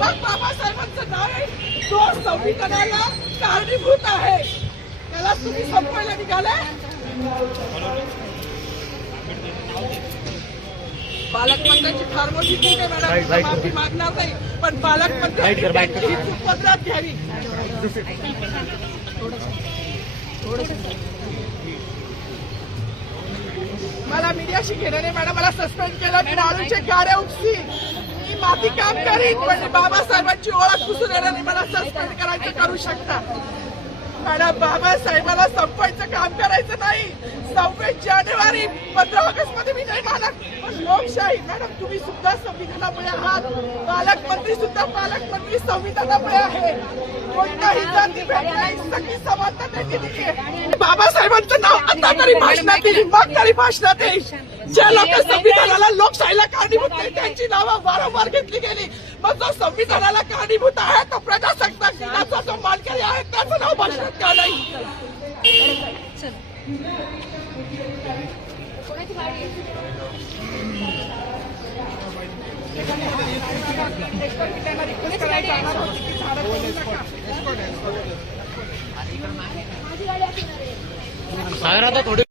मग बाबासाहेबांचं नाव आहे, तो संविधानाला कारणीभूत आहे, त्याला तुम्ही संपवायला निघाले. पालकमंत्र्यांची फार मोठी चूक आहे मॅडम, माफी मागणार नाही, पण पालकमंत्र्यांची ही चूक पदरात घ्यावी. मला मीडियाशी घेणं नाही मॅडम, मला सस्पेंड केलं, मी मारूचे गाड्या उपसी, मी माती काम करीन, पण बाबासाहेबांची ओळख पुसून येणार नाही. मला सस्पेंड करायचं करू शकता मॅडम, बाबासाहेबाला संपवायचं काम करायचं नाही. 26 जानेवारी 15 ऑगस्ट मध्ये मी नाही मानत, पण लोकशाही मॅडम, तुम्ही सुद्धा संविधानामुळे आहात, पालकमंत्री सुद्धा पालकमंत्री संविधानामुळे आहे. कोणताही जाती भेद नाही, सगळी समानता त्यांनी दिली आहे. बाबासाहेबांचं नाव आता तरी भाषणात येईल, मग तरी भाषणात येईल. ज्या लोक संविधानाला लोकशाहीला कारणीभूत नाही त्यांची नावं वारंवार घेतली गेली, मग जो संविधानाला कारणीभूत आहे तो प्रजासत्ताक दिनाचा जो मानकरी आहे त्याचं नाव भाषणात का नाही. सागर आता थोडी